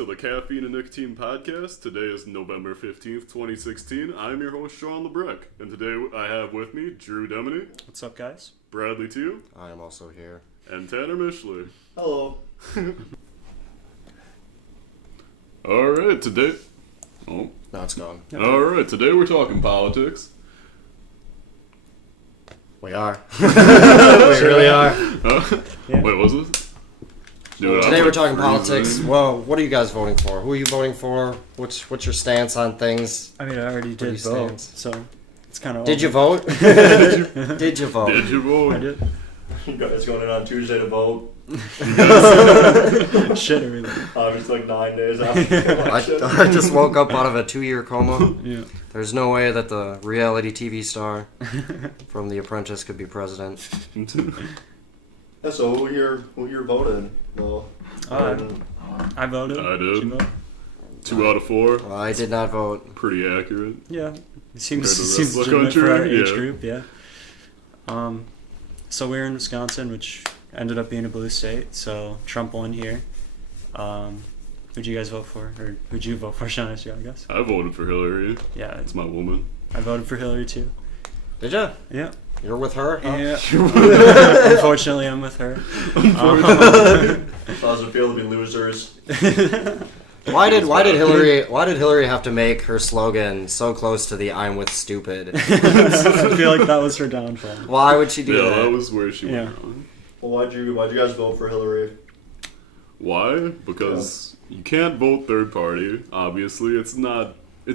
to the Caffeine and Nicotine podcast. Today is November 15th, 2016. I'm your host, Sean Lebreck, and today I have with me Drew Demony. What's up, guys? Bradley Tew. I am also here. And Tanner Mishley. Hello. Alright, today... Oh. No, it's gone. Alright, today we're talking politics. We are. We really are. Yeah. Wait, was it? Today we're talking politics. Well, what are you guys voting for? Who are you voting for? What's your stance on things? I mean, I already did vote, so it's kind of. Did you vote? Did you vote? Did you vote? I did. You guys going in on Tuesday to vote? Shit, everything. Just like 9 days after the election. I just woke up out of a 2-year coma. Yeah. There's no way that the reality TV star from The Apprentice could be president. Yeah, so who here voted? Well, I voted. I did. Did you vote? 2 out of 4. Well, I did not vote. Pretty accurate. Yeah. It seems Compared to the rest of the legitimate for our country, age yeah. group, yeah. So we're in Wisconsin, which ended up being a blue state, so Trump won here. Who'd you guys vote for? Or who'd you vote for, Sean, I guess? I voted for Hillary. Yeah. It's my woman. I voted for Hillary, too. Did you? Yeah. You're with her? Huh? Yeah. Unfortunately, I'm with her. how does it feel to be losers? Why did Hillary have to make her slogan so close to the "I'm with stupid"? I feel like that was her downfall. Why would she do that? Yeah, that was where she went wrong. Well, why'd you guys vote for Hillary? Why? Because you can't vote third party. Obviously, it's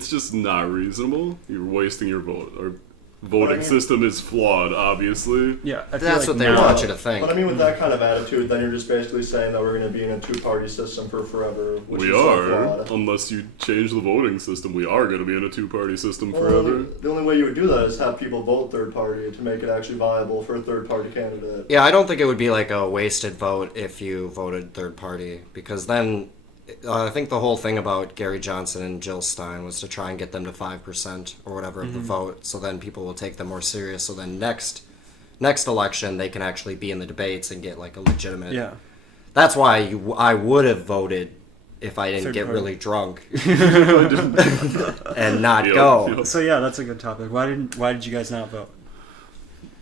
just not reasonable. You're wasting your vote. Our voting system is flawed. Obviously. Yeah, I feel That's like what they want you to think. But I mean, with that kind of attitude, then you're just basically saying that we're going to be in a two-party system for forever. Which We is so are, flawed. unless you change the voting system. We are going to be in a two-party system Well, forever. the only way you would do that is have people vote third party to make it actually viable for a third party candidate. Yeah, I don't think it would be like a wasted vote if you voted third party, because then I think the whole thing about Gary Johnson and Jill Stein was to try and get them to 5% or whatever of the vote, so then people will take them more serious. So then next election they can actually be in the debates and get like a legitimate. Yeah. That's why I would have voted if I didn't Third get party. really drunk and not go. Yep. So yeah, that's a good topic. Why did you guys not vote?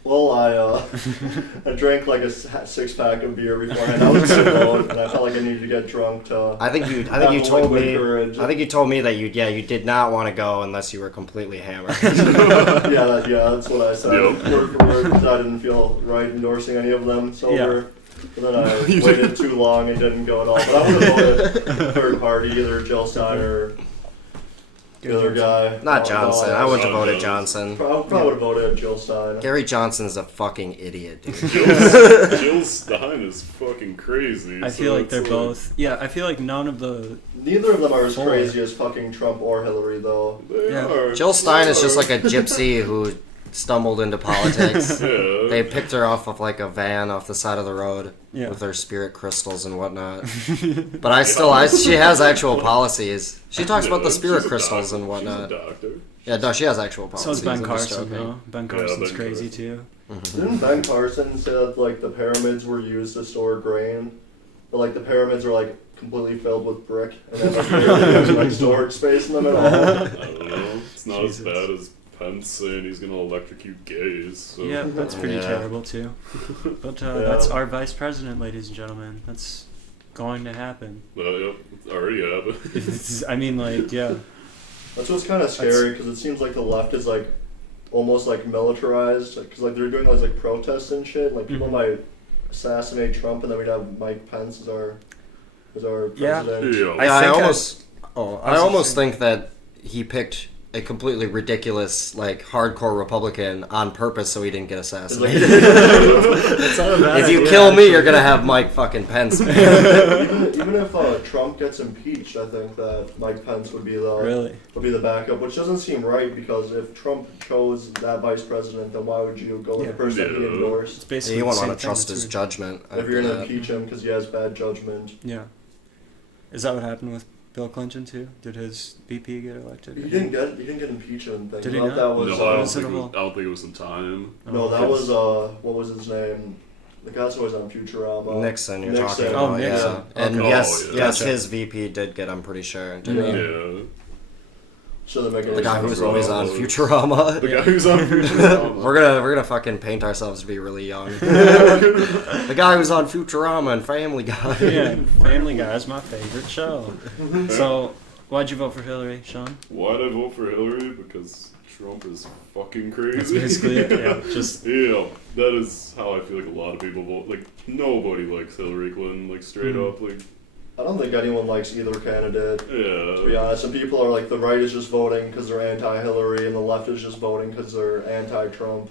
Well, I drank like a 6-pack of beer beforehand. I was going to vote, and I felt like I needed to get drunk to. I think you have told liquid me. courage. I think you told me that you did not want to go unless you were completely hammered. that's what I said. Yep. Word for word, because I didn't feel right endorsing any of them sober. And then I waited too long and didn't go at all. But I would have voted third party, either Jill Stein or the other guy. Not Johnson. I wouldn't have voted Johnson. Johnson. I probably would have voted Jill Stein. Gary Johnson is a fucking idiot, dude. Jill Stein is fucking crazy. I feel like they're both. Yeah, I feel like none of the. Neither of them are as crazy as fucking Trump or Hillary, though. They Yeah. are. Jill Stein is just like a gypsy who stumbled into politics. Yeah. They picked her off of like a van off the side of the road Yeah. with her spirit crystals and whatnot. But she has actual policies. She talks about the spirit she's a crystals doctor. and whatnot. She's a doctor. Yeah, no, she has actual So policies. is Ben I'm just Carson, joking. though. Ben Carson's Ben crazy Carson. too. Didn't Ben Carson say that like the pyramids were used to store grain? But like the pyramids are like completely filled with brick, and then like, there's like storage space in them at all. I don't know. It's not Jesus. as bad as Pence saying he's gonna electrocute gays. So. Yeah, that's pretty Yeah. terrible too. But that's our vice president, ladies and gentlemen. That's going to happen. Yep, already happened. I mean, like, yeah. That's what's kind of scary because it seems like the left is like almost like militarized because like they're doing those like protests and shit. Like people might assassinate Trump, and then we'd have Mike Pence as our Yeah. president. Yeah. I was almost think that he picked a completely ridiculous, like, hardcore Republican on purpose so he didn't get assassinated. It's not a bad If you idea, kill me, actually. you're gonna have Mike fucking Pence. Even if Trump gets impeached, I think that Mike Pence would be the backup, which doesn't seem right because if Trump chose that vice president, then why would you go with the person he It's endorsed? basically You the wouldn't same want to thing. trust It's his weird. judgment. If after you're gonna that. impeach him because he has bad judgment. Yeah. Is that what happened with Bill Clinton too? Did his BP get elected? He didn't get impeached. I Did he thought not? That was, No, I was it don't all- think it was in time. no, that was what was his name? the guy's always on Futurama. Nixon, you're Nixon. talking Oh, about, Nixon. yeah. And Okay. yes, Oh, yeah. yes, Gotcha. his VP did get, I'm pretty sure. Didn't he? Yeah. So they're making The guy who's Futurama. always on Futurama. The guy who's on Futurama. We're gonna fucking paint ourselves to be really young. The guy who's on Futurama and Family Guy. Yeah, Family Guy is my favorite show. So, why'd you vote for Hillary, Sean? Why'd I vote for Hillary? Because Trump is fucking crazy. That's basically it. Yeah, just Yeah, that is how I feel like a lot of people vote. Like, nobody likes Hillary Clinton, like, straight up. Like, I don't think anyone likes either candidate. To be yeah. honest, and people are like the right is just voting because they're anti-Hillary, and the left is just voting because they're anti-Trump.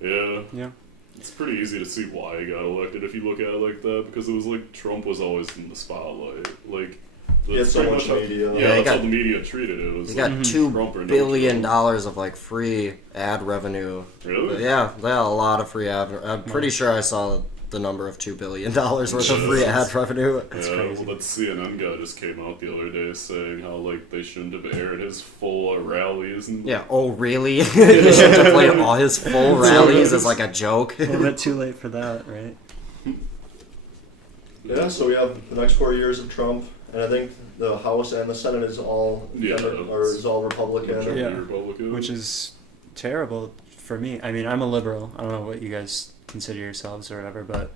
Yeah. yeah. It's pretty easy to see why he got elected if you look at it like that, because it was like Trump was always in the spotlight. Like, He had that's so pretty much how- media. Yeah, Yeah, he that's got- how the media treated it. It was He got like $2 Trump or no billion Trump. of like free ad revenue. Really? Yeah, they had a lot of free ad. I'm pretty sure I saw the number of $2 billion worth of free ad revenue. That's Yeah, crazy. well, that CNN guy just came out the other day saying how like they shouldn't have aired his full rallies and Yeah. Oh, really? You should have played all his full rallies as like a joke. A little bit too late for that, right? Yeah, so we have the next 4 years of Trump, and I think the House and the Senate is all is all Republican. Trump Yeah. Republican. Which is terrible for me. I mean, I'm a liberal. I don't know what you guys consider yourselves or whatever, but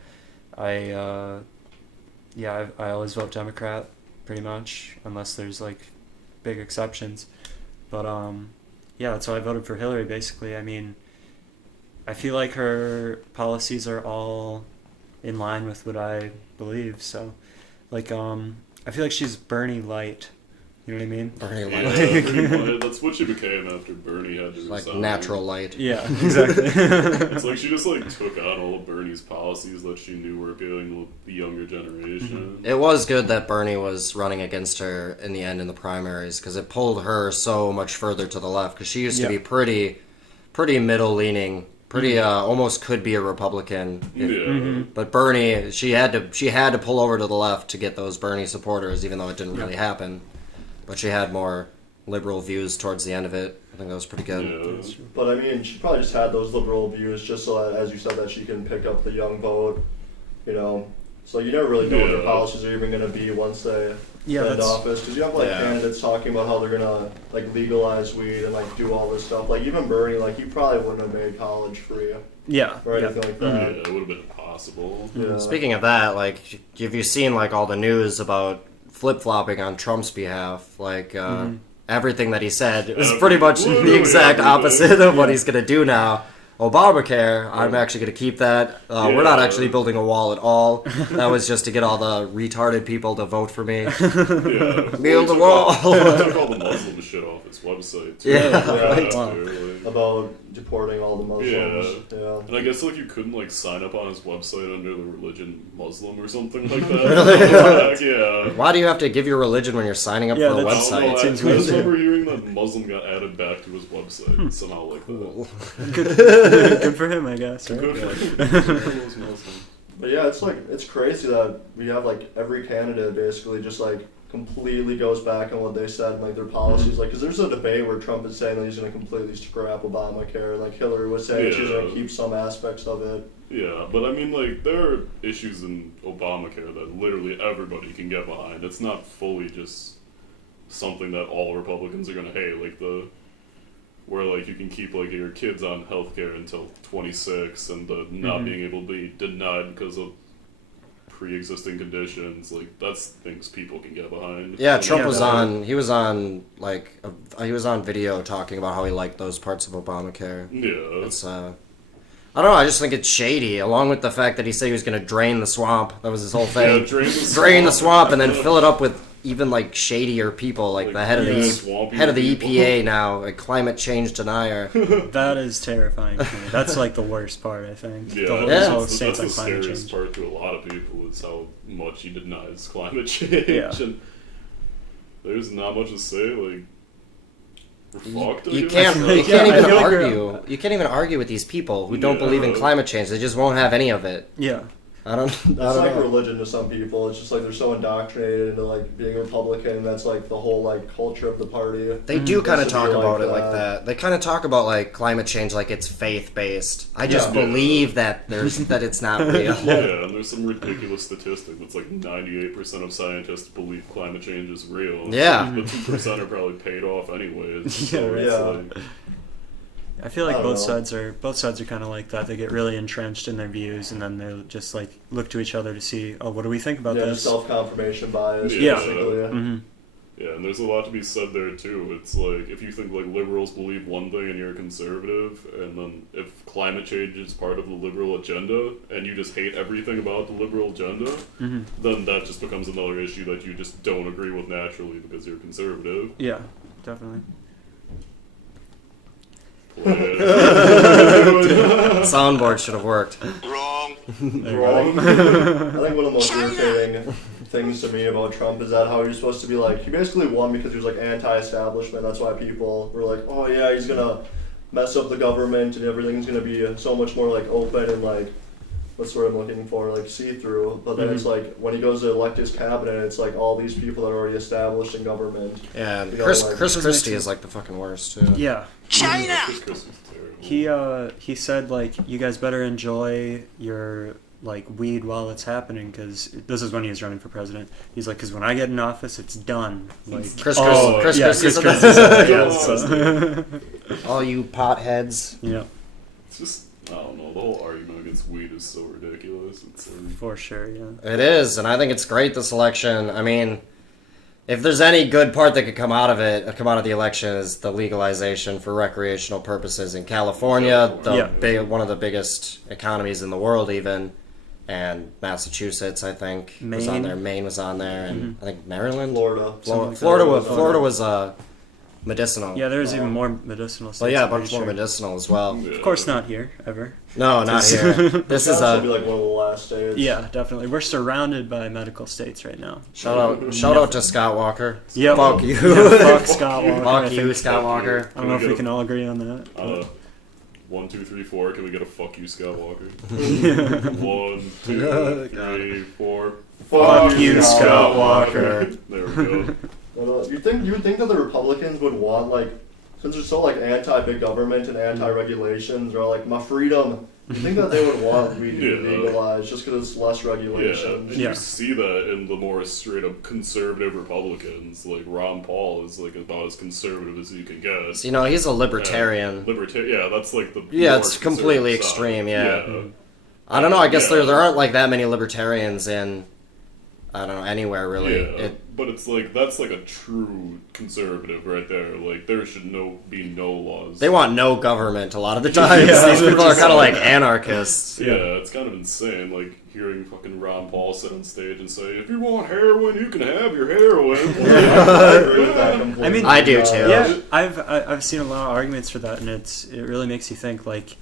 I always vote Democrat, pretty much, unless there's like big exceptions. But yeah, so I voted for Hillary. Basically, I mean, I feel like her policies are all in line with what I believe. So, like, I feel like she's Bernie light. You know what I mean? Bernie Yeah, light. pretty much. That's what she became after Bernie had to Like resign. natural light. Yeah, exactly. It's like she just like took on all of Bernie's policies that she knew were appealing to the younger generation. It was good that Bernie was running against her in the end in the primaries because it pulled her so much further to the left because she used to Yeah. be pretty middle leaning, pretty almost could be a Republican. Yeah. But Bernie, she had to pull over to the left to get those Bernie supporters, even though it didn't really happen. But she had more liberal views towards the end of it. I think that was pretty good. Yeah. But I mean, she probably just had those liberal views just so that, as you said, that she can pick up the young vote. You know, so you never really know what their Yeah. policies are even going to be once they Yeah, get into that's office. Because you have like Yeah. candidates talking about how they're going to like legalize weed and like do all this stuff. Like even Bernie, like he probably wouldn't have made college free yeah. or Yeah. anything like Yeah, that. it would have been impossible. Yeah. Speaking of that, like, have you seen like all the news about flip-flopping on Trump's behalf? Like, everything that he said is pretty much the Literally exact everything. opposite of what he's going to do now. Obamacare, I'm actually going to keep that. We're not Yeah. actually building a wall at all. That was just to get all the retarded people to vote for me. Yeah. Build a He wall. took all the Muslim shit off his website. Too. Yeah, right. Like, About deporting all the Muslims. Yeah. and I guess like you couldn't like sign up on his website under the religion Muslim or something like that. Yeah. Why do you have to give your religion when you're signing up Yeah, for a that's- I don't know, website? It seems I just weird. remember hearing that Muslim got added back to his website somehow like that. Good for him, I guess. Right? Good Yeah. for those Muslims. But yeah, it's crazy that we have like every candidate basically just like completely goes back on what they said and like their policies. Like, because there's a debate where Trump is saying that he's going to completely scrap Obamacare. Like Hillary was saying she's going to keep some aspects of it. Yeah, but I mean, like, there are issues in Obamacare that literally everybody can get behind. It's not fully just something that all Republicans are gonna hate, like where like you can keep like your kids on healthcare until 26 and the not being able to be denied because of pre-existing conditions. Like that's things people can get behind. Yeah, Trump Yeah, was definitely. on. He was on he was on video talking about how he liked those parts of Obamacare. Yeah. It's I don't know. I just think it's shady. Along with the fact that he said he was going to drain the swamp. That was his whole thing. Yeah, Drain the swamp and then fill it up with even like shadier people, like the head of swampy head of the people. EPA now, a climate change denier. That is terrifying to me. That's like the worst part, I think. Yeah, The whole, Yeah. this whole that's stance the on climate scariest change. part to a lot of people is how much he denies climate change. Yeah. And there's not much to say. Like, we're fucked. I You guess. can't I you feel can't even like argue. You can't even argue with these people who don't believe in Yeah. climate change. They just won't have any of it. Yeah. I don't It's like know. religion to some people. It's just like they're so indoctrinated into like being Republican. That's like the whole like culture of the party. They do kind of It's to be talk about like it like that. They kind of talk about like climate change like it's faith based. I just Yeah. believe that that it's not real. Yeah, and there's some ridiculous statistic that's like 98% of scientists believe climate change is real. Yeah. The 2% are probably paid off anyways. Yeah, So right. it's Yeah. like, I feel like I don't both know. sides are kind of like that. They get really entrenched in their views, and then they'll just like look to each other to see, oh, what do we think about Yeah, this? self-confirmation bias. Yeah. Basically. hmm yeah, and there's a lot to be said there too. It's like if you think like liberals believe one thing and you're a conservative, and then if climate change is part of the liberal agenda and you just hate everything about the liberal agenda, hmm then that just becomes another issue that you just don't agree with naturally because you're conservative. Yeah, definitely. Soundboard should have worked. Wrong. Wrong. I think one of the most irritating things to me about Trump is that how he's supposed to be like, he basically won because he was like anti-establishment. That's why people were like, oh yeah, he's gonna mess up the government and everything's gonna be so much more like open and like, what's the word I'm looking for, like see-through. But then it's like, when he goes to elect his cabinet, it's like all these people that are already established in government. Yeah, You know, Chris like- Christie is like the fucking worst too. Yeah, China. Chris is terrible. he said like, you guys better enjoy your like weed while it's happening, because this is when he was running for president. He's like, because when I get in office, it's done. Like Chris Oh, Christie yeah, said Chris that. Christie. Yeah, so, All you potheads. yeah, It's just, I don't know, the whole argument against weed is so ridiculous. It's for sure. Yeah. It is, and I think it's great this election. I mean, if there's any good part that could come out of it, come out of the election, is the legalization for recreational purposes in California, Yeah. one of the biggest economies in the world, even, and Massachusetts, I think, was on Maine. there. Maine was on there, and I think Maryland, Florida. Florida was medicinal. Yeah, there's even more medicinal. Well, yeah, a states, I'm bunch pretty more sure. medicinal as well. yeah. Of course, not here ever. No, not here. This is That'll be a like one of the last states. Yeah, definitely. We're surrounded by medical states right now. shout out to Scott Walker. Yep. Fuck you. Yeah, fuck Scott Walker. I Fuck you, think. Scott Walker. I don't know if we can all agree on that. 1, 2, 3, 4. Can we get a fuck you, Scott Walker? 1, 2, 3, 4. Fuck you, Scott Walker. There we go. You would think that the Republicans would want like, since they're so like anti-big government and anti-regulations, or like my freedom. You think that they would want weed to be Yeah. legalized just because it's less Yeah, regulations? and Yeah. you see that in the more straight up conservative Republicans. Like Ron Paul is like about as conservative as you can get. So, you know, he's a libertarian. Yeah, that's like the Yeah, more it's completely conservative side. extreme, yeah. Yeah. I don't know. I guess Yeah. there aren't like that many libertarians in, I don't know, anywhere really. Yeah, but it's like that's like a true conservative right there. Like there should be no laws. They want no government a lot of the times. Yeah. These people are kind of like anarchists. Yeah, it's kind of insane. Like hearing fucking Ron Paul sit on stage and say, "If you want heroin, you can have your heroin." I agree with that completely. I mean- I do too. Yeah, I've seen a lot of arguments for that, and it really makes you think like,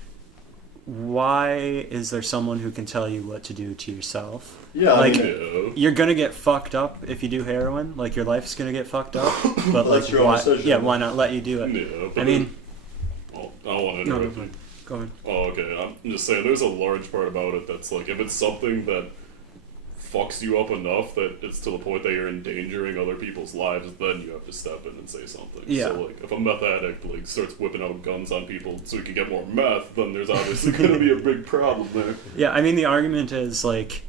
why is there someone who can tell you what to do to yourself? Yeah, like- I mean, Yeah. You're gonna get fucked up if you do heroin. Like your life's gonna get fucked up. But like, That's your own why? decision. Yeah, why not let you do it? Yeah, but I mean, well, I don't want to no, interrupt no, you. go ahead. Oh, okay. I'm just saying, there's a large part about it that's like, if it's something that fucks you up enough that it's to the point that you're endangering other people's lives, then you have to step in and say something. Yeah. So, like, if a meth addict like starts whipping out guns on people so he can get more meth, then there's obviously going to be a big problem there. Yeah, I mean the argument is like,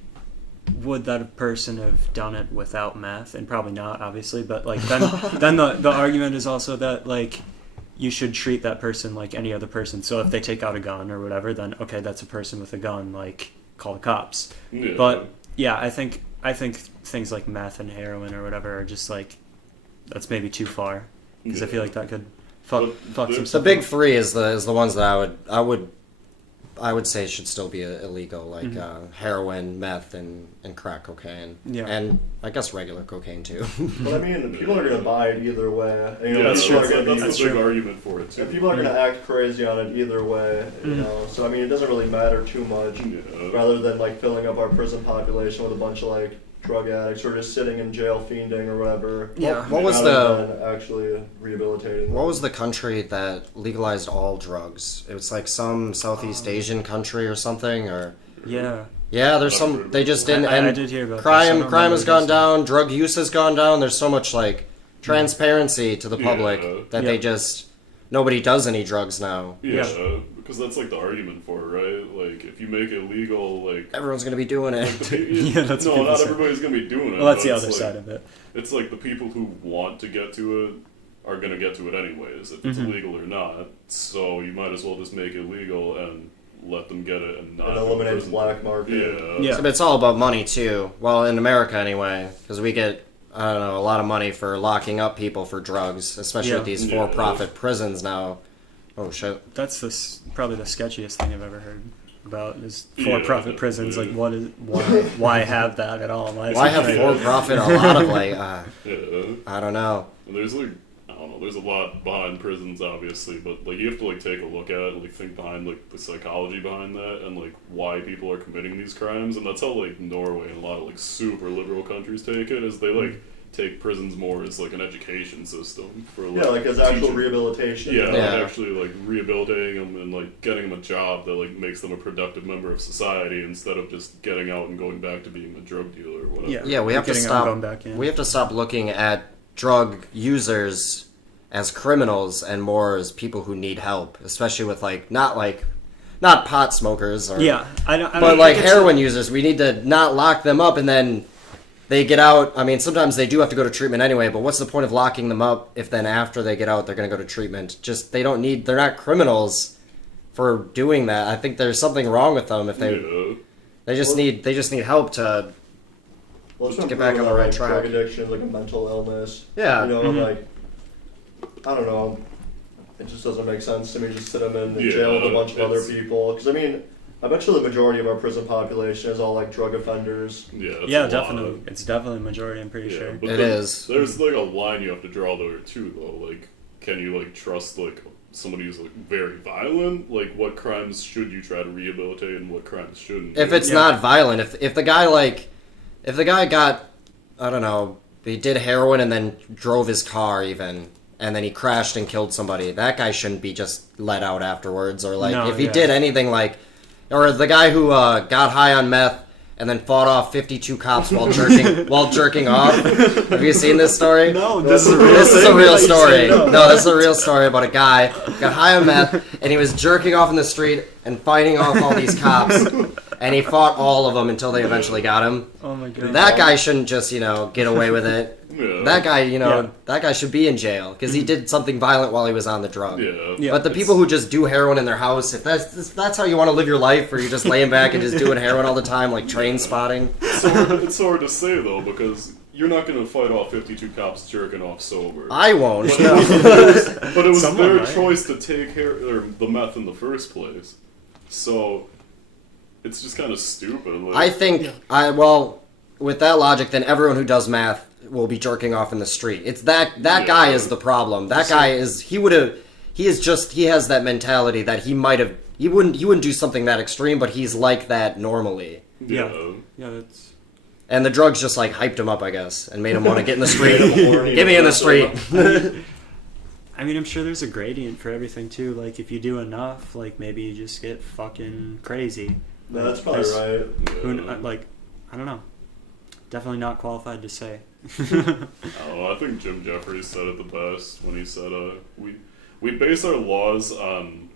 would that person have done it without meth? And probably not, obviously. But like then the argument is also that like, you should treat that person like any other person. So if they take out a gun or whatever, then okay, that's a person with a gun. Like, call the cops. Yeah. But yeah, I think things like meth and heroin or whatever are just like, that's maybe too far, because I feel like that could fuck But some the stuff The big up. three is the ones that I would say should still be illegal, like heroin, meth, and crack cocaine. Yeah. And I guess regular cocaine too. but I mean, people are gonna buy it either way. And, you know, Yeah, that's people true. are gonna be- That's the big argument for it, too. and people are gonna act crazy on it either way. You know, so I mean, it doesn't really matter too much. Yeah. Rather than like filling up our prison population with a bunch of like drug addicts or just sitting in jail fiending or whatever. Yeah. What was rather than actually rehabilitating? What was the country that legalized all drugs? It was like some Southeast Asian country or something, or Yeah, Yeah, there's some. They just didn't. I And did hear about crime. this. Crime has gone down. Drug use has gone down. There's so much like transparency to the public that they just nobody does any drugs now. Yeah, because that's like the argument for it, right? Like, if you make it legal, like Everyone's gonna be doing it. That's what no, people not say. everybody's gonna be doing it. Well, that's but the it's other like, side of it. It's like the people who want to get to it are gonna get to it anyways, if it's illegal or not. So you might as well just make it legal and let them get it and not And go to eliminate the prison. black market. Yeah. So it's all about money too. Well, in America anyway, because we get I don't know a lot of money for locking up people for drugs, especially with these for-profit prisons now. Oh shit! That's probably the sketchiest thing I've ever heard about is for-profit prisons. Like, what is why have that at all? Why have for-profit? A lot of like I don't know. And there's like I don't know. There's a lot behind prisons, obviously, but like you have to like take a look at it and like think behind like the psychology behind that and like why people are committing these crimes. And that's how like Norway and a lot of like super liberal countries take it. Is they like take prisons more as like an education system for like as actual teaching. rehabilitation. Like, actually like rehabilitating them and like getting them a job that like makes them a productive member of society instead of just getting out and going back to being a drug dealer or whatever. Yeah, we have to Getting out and going stop. back in. We have to stop looking at drug users as criminals and more as people who need help, especially with not pot smokers or I don't but like think it's- heroin users. We need to not lock them up and then they get out. I mean, sometimes they do have to go to treatment anyway, but what's the point of locking them up if then after they get out they're going to go to treatment? Just they're not criminals for doing that. I think there's something wrong with them if they just need help to get back on the right track. Drug addiction, like a mental illness. Yeah. Like I don't know. It just doesn't make sense to me. Just sit them in jail with a bunch of other people. Because I mean, I bet you the majority of our prison population is all like drug offenders. Yeah, that's a definitely. lot. It's definitely a majority. I'm pretty sure. But It then is. There's like a line you have to draw there too, though. Like, can you like trust like somebody who's like very violent? Like, what crimes should you try to rehabilitate and what crimes shouldn't? If it's not violent, if the guy got, I don't know, he did heroin and then drove his car even, and then he crashed and killed somebody, that guy shouldn't be just let out afterwards. Or like, if he did anything like, or the guy who got high on meth and then fought off 52 cops while jerking off. Have you seen this story? No, This is a real story. No, this is a real story about a guy got high on meth and he was jerking off in the street and fighting off all these cops. And he fought all of them until they eventually got him. Oh my god. That guy shouldn't just, get away with it. Yeah. That guy, that guy should be in jail because he did something violent while he was on the drug. Yeah. But the people who just do heroin in their house, if that's how you want to live your life, where you're just laying back and just doing heroin all the time, like train spotting. It's hard to say though because you're not going to fight off 52 cops jerking off sober. I won't. But it was Someone their might. choice to take the meth in the first place. So it's just kind of stupid. Like, I think with that logic, then everyone who does math will be jerking off in the street. It's that guy is the problem. That guy is he has that mentality that he wouldn't do something that extreme, but he's like that normally. Yeah, that's. And the drugs just like hyped him up, I guess, and made him want to get in the street. Get me in the street. I mean, I'm sure there's a gradient for everything too. Like, if you do enough, like maybe you just get fucking crazy. No, that's probably right. I don't know. Definitely not qualified to say. I don't know. I think Jim Jeffries said it the best when he said, we base our laws on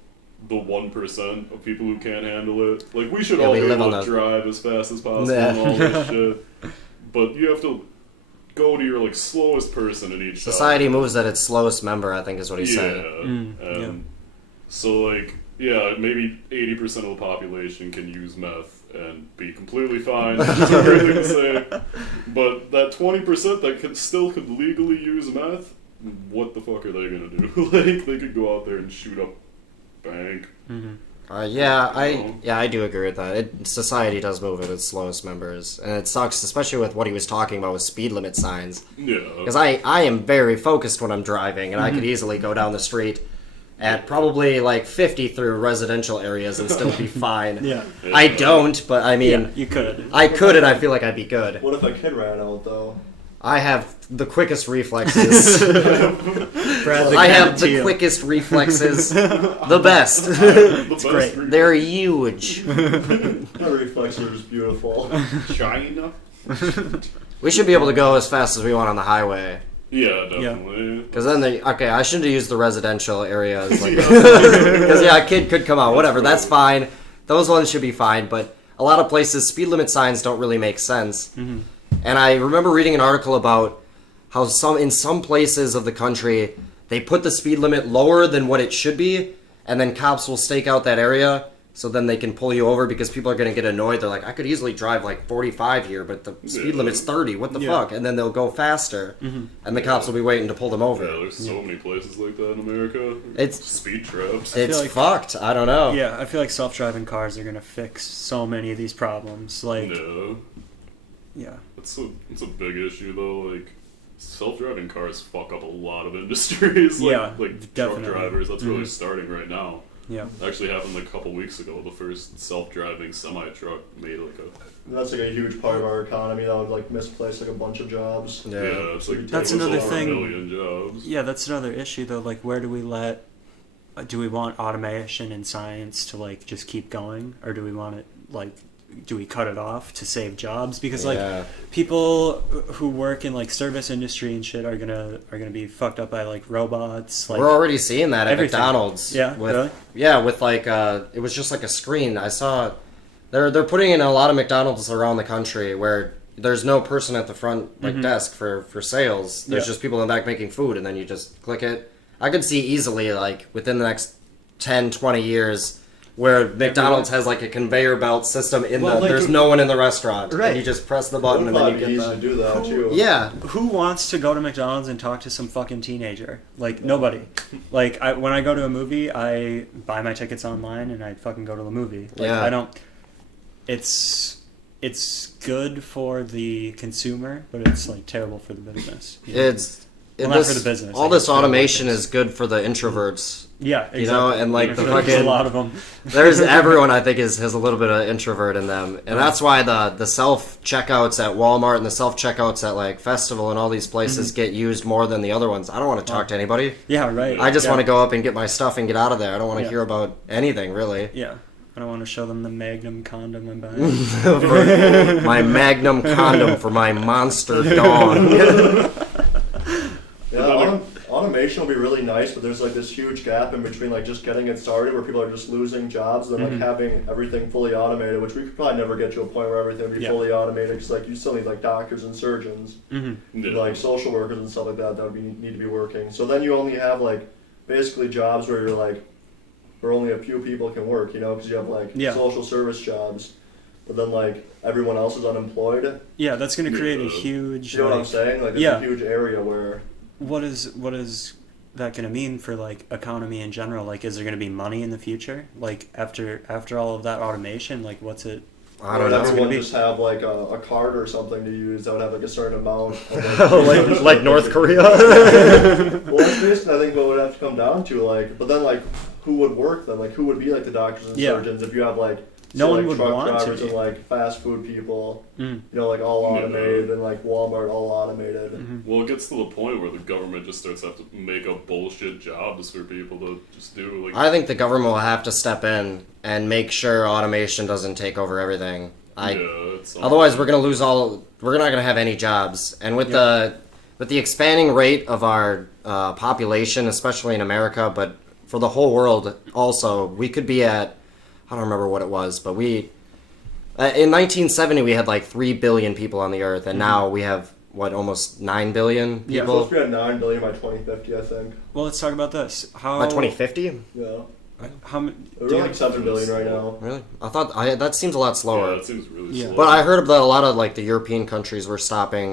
the 1% of people who can't handle it. Like, we should all be able to drive as fast as possible and all this shit. But you have to go to your, like, slowest person in each Society moves at its slowest member, I think is what he said. So, like, maybe 80% of the population can use meth and be completely fine. That's a great thing to say. But that 20% that could legally use meth, what the fuck are they gonna do? Like, they could go out there and shoot up bank. I do agree with that. Society does move at its slowest members, and it sucks, especially with what he was talking about with speed limit signs. Yeah. Because I am very focused when I'm driving, and I could easily go down the street at probably like 50 through residential areas and still be fine. Yeah. I don't, but I mean, You could. I could, and I feel like I'd be good. What if a kid ran out though? I have the quickest reflexes. Brad the I Cat have the Teal. quickest reflexes. The best. It's great. They're huge. My reflexer is beautiful. China. We should be able to go as fast as we want on the highway. Yeah, definitely. Because then I shouldn't have used the residential areas. Because, a kid could come out. Whatever, that's fine. Those ones should be fine. But a lot of places, speed limit signs don't really make sense. Mm-hmm. And I remember reading an article about how in some places of the country, they put the speed limit lower than what it should be, and then cops will stake out that area, so then they can pull you over because people are going to get annoyed. They're like, I could easily drive like 45 here, but the speed limit's 30. What the fuck? And then they'll go faster, and the cops will be waiting to pull them over. Yeah, there's so many places like that in America. It's speed traps. It's like- fucked. I don't know. Yeah, I feel like self-driving cars are gonna fix so many of these problems. Like, No. yeah, It's a big issue though. Like self-driving cars fuck up a lot of industries. Yeah, like definitely. truck drivers. That's really starting right now. yeah. It actually happened like a couple weeks ago. The first self-driving semi-truck made like a That's like a huge part of our economy that would like misplace like a bunch of jobs. yeah. It's like That's it was another over thing. 1 million jobs. Yeah, that's another issue though. Like, where do we do we want automation and science to like just keep going, or do we want it like, do we cut it off to save jobs? Because like people who work in like service industry and shit are gonna be fucked up by like robots. Like, We're already seeing that at everything. McDonald's. Yeah, with, really? Yeah, with like it was just like a screen. I saw they're putting in a lot of McDonald's around the country where there's no person at the front like desk for sales. There's just people in the back making food, and then you just click it. I could see easily like within the next 10, 20 years where McDonald's has like a conveyor belt system there's no one in the restaurant. Right. And you just press the It button would and then probably you be get easy to the... do that too. Yeah. who wants to go to McDonald's and talk to some fucking teenager? Like, nobody. Like, when I go to a movie, I buy my tickets online and I fucking go to the movie. Like, Yeah. I don't. It's good for the consumer, but it's like terrible for the business. You know? Well, not for the business, All I this guess, for the automation workers. is good for the introverts. Yeah, exactly. You know, and like the There's fucking a lot of them. There's everyone I think has a little bit of introvert in them, and that's why the self checkouts at Walmart and the self checkouts at like Festival and all these places get used more than the other ones. I don't want to talk to anybody. Yeah, right. I just yeah. want to go up and get my stuff and get out of there. I don't want to Yeah. hear about anything really. Yeah. I don't want to show them the Magnum condom I'm buying. My Magnum condom for my monster dong. Yeah, automation will be really nice, but there's like this huge gap in between like just getting it started where people are just losing jobs and then like having everything fully automated, which we could probably never get to a point where everything would be fully automated because like you still need like doctors and surgeons, Yeah. like social workers and stuff like that would need to be working. So then you only have like basically jobs where you're like where only a few people can work, you know, because you have like social service jobs, but then like everyone else is unemployed. Yeah, that's going to create a huge. You know what I'm saying? Like there's a huge area where. What is that going to mean for like economy in general? Like, is there going to be money in the future? Like after all of that automation, like what's it? I don't know. Everyone just have like a card or something to use that would have like a certain amount. like North Korea. Well, that's basically I think what would have to come down to like, but then like who would work then? Like who would be like the doctors and surgeons if you have like. No one like would truck want drivers to. and like fast food people, you know, like all automated and like Walmart all automated. Well, it gets to the point where the government just starts to have to make up bullshit jobs for people to just do. Like, I think the government will have to step in and make sure automation doesn't take over everything. Otherwise, we're gonna lose all. We're not gonna have any jobs. And with the expanding rate of our population, especially in America, but for the whole world also, we could be at. I don't remember what it was, but in 1970 we had like 3 billion people on the Earth, and now we have almost 9 billion people. Yeah, it's supposed to be at 9 billion by 2050, I think. Well, let's talk about this. How By 2050? Yeah. How many? We're like 7 billion right now. Really? I thought that seems a lot slower. Yeah, that seems really slow. But I heard that a lot of like the European countries were stopping.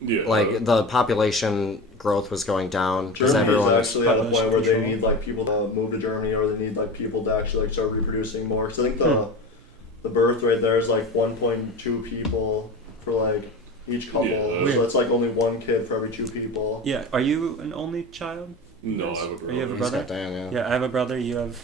Like the population growth was going down because Germany everyone is actually at a point where they control. need like people to move to Germany, or they need like people to actually like start reproducing more. Because I think the birth rate there is like 1.2 people for like each couple, Yeah. so it's like only one kid for every 2 people. Yeah. Are you an only child? No, I have a Or brother. you have a He's brother? got Dan, Yeah, I have a brother. You have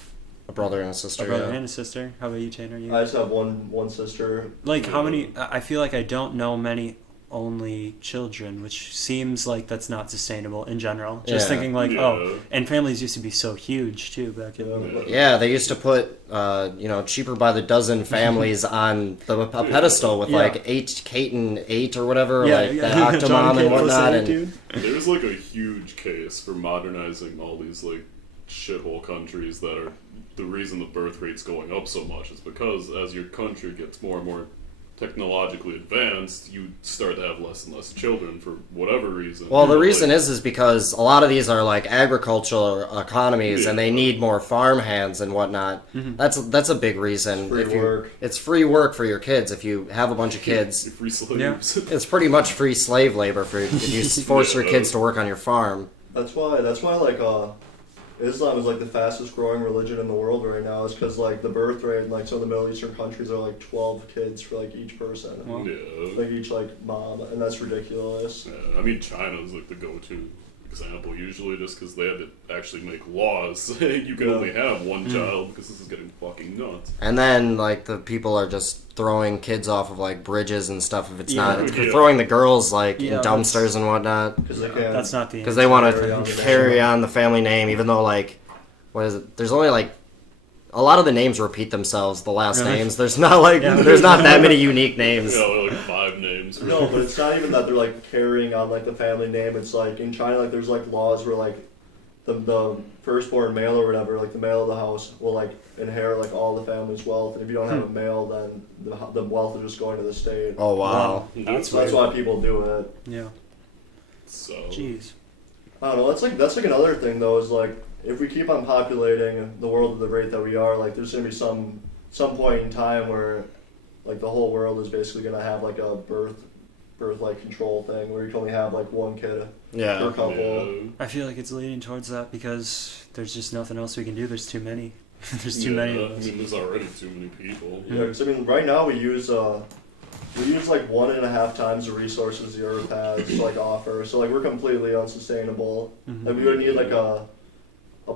a brother and a sister. a brother yeah. and a sister. How about you, Tanner? You I just have one sister. like how many? I feel like I don't know many only children, which seems like that's not sustainable in general. Just Yeah. thinking like, Yeah. oh, and families used to be so huge too back in. Yeah, they used to put, cheaper by the dozen families on a pedestal with Yeah. like 8 Caton 8 or whatever, Yeah, like yeah. the John Octomom and Kate was whatnot. it, And dude. There's like a huge case for modernizing all these like shithole countries that are the reason the birth rate's going up so much is because as your country gets more and more technologically advanced, you start to have less and less children for whatever reason. well, the Like, reason is because a lot of these are like agricultural economies, and they Yeah. need more farm hands and whatnot. Mm-hmm. That's a big reason. Free If you- work. It's free work for your kids if you have a bunch of kids. you're free slaves. It's pretty much free slave labor for if you force your Yeah. kids to work on your farm. That's why like Islam is like the fastest growing religion in the world right now. Is because like the birth rate in like some of the Middle Eastern countries are like 12 kids for like each person, Wow. Yeah. like each like mom, and that's ridiculous. Yeah, I mean, China's like the go-to example usually, just because they had to actually make laws saying you can Yeah. only have one child because this is getting fucking nuts. And then like the people are just throwing kids off of like bridges and stuff if it's Yeah. not. It's Yeah. throwing the girls like Yeah, in dumpsters and whatnot Because they can't. That's not the because they want Carry on to the carry name. on the family name, even though like what is it? There's only like a lot of the names repeat themselves. The last Really? names. There's not like Yeah. there's not that many unique names. Yeah, like 5 names. No, but it's not even that they're like carrying on like the family name. It's like in China, like there's like laws where like the firstborn male or whatever, like the male of the house, will like inherit like all the family's wealth, and if you don't have a male, then the wealth is just going to the state. Oh wow. That's So that's why people do it. Yeah. So, Jeez. I don't know. That's like another thing though. Is like if we keep on populating the world at the rate that we are, like there's gonna be some point in time where like the whole world is basically gonna have like a birth like control thing where you can only have like one kid per Yeah. couple. yeah. I feel like it's leading towards that because there's just nothing else we can do. There's too many. There's too many of I us. mean, there's already too many people. Yeah, 'cause I mean, right now we use like 1.5 times the resources the Earth has to like offer. So like we're completely unsustainable. Mhm. Like we would need like a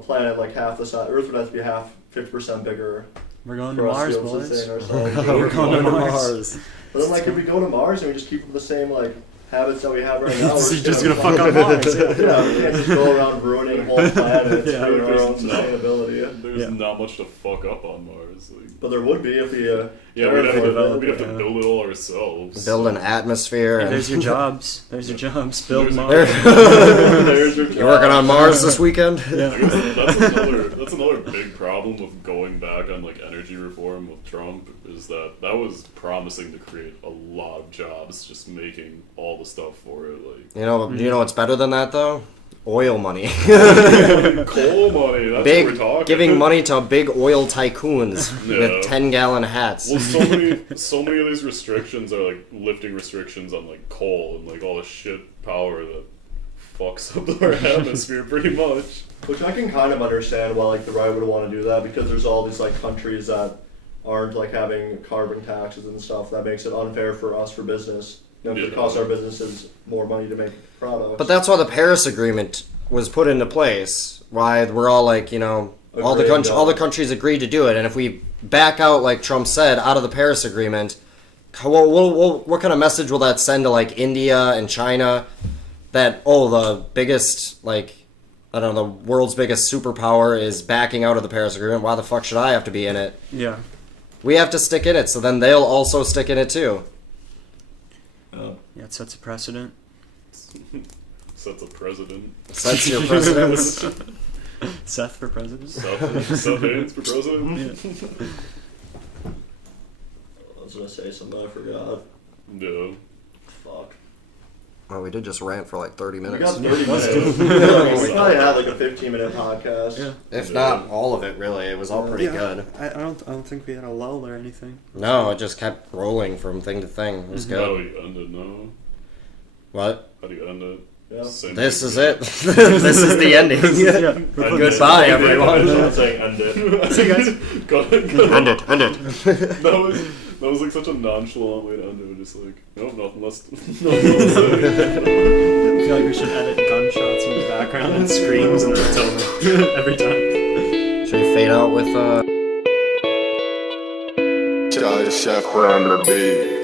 planet like half the size. Earth would have to be 50% bigger We're going to for us Mars, to be able to boys. sustain ourselves. We're going to Mars. But then like if we go to Mars and we just keep the same like habits that we have right now, So we're you're just gonna fuck up Mars. Mars. Yeah. Yeah, we can't just go around ruining whole planets Yeah, doing our own there's no- sustainability. There's Yeah. not much to fuck up on Mars. Like, But there would be if we yeah, we'd have, to, develop we'd have to it, yeah. build it all ourselves. Build an atmosphere. Hey, And there's your jobs. There's your jobs. Build There's- Mars. There's your You're working on Mars this weekend? I guess that's another big problem with going back on like energy reform with Trump is that was promising to create a lot of jobs, just making all the stuff for it, like You know what's better than that though? Oil money. coal money. That's what Big we're talking. giving money to big oil tycoons Yeah. with 10-gallon hats. Well, so many of these restrictions are like lifting restrictions on like coal and like all the shit power that fucks up our atmosphere pretty much. Which I can kind of understand why like the right would want to do that, because there's all these like countries that aren't like having carbon taxes and stuff that makes it unfair for us for business. You know, 'cause it Yeah. costs our businesses more money to make products. But that's why the Paris Agreement was put into place. Why we're all like, all the Agreed, all the countries agreed to do it, and if we back out, like Trump said, out of the Paris Agreement, what kind of message will that send to like India and China? That the biggest the world's biggest superpower is backing out of the Paris Agreement. Why the fuck should I have to be in it? Yeah. We have to stick in it, so then they'll also stick in it too. Yeah, it sets a precedent. Sets a president. Sets your precedents. Seth for president. Seth Haynes for president. Yeah. I was gonna say something I forgot. No. Fuck. Well, we did just rant for like 30 We minutes. got 30 minutes. We probably had like a 15-minute podcast. Yeah. If not all of it, really, it was all pretty good. I don't think we had a lull or anything. No, it just kept rolling from thing to thing. It was How do good. you end it now? What? How do you end it? Yeah. Same This thing. is it. This is the ending. Yeah. Goodbye, everyone. I'm not saying end it. See you guys. Go ahead. End it. End it. That was like such a nonchalant way to end it. Just like, nope, nothing less. Nothing else to say. I feel like we should edit gunshots in the background and screams and then it's over every time. Should we fade out with Charlie Chef on the beat.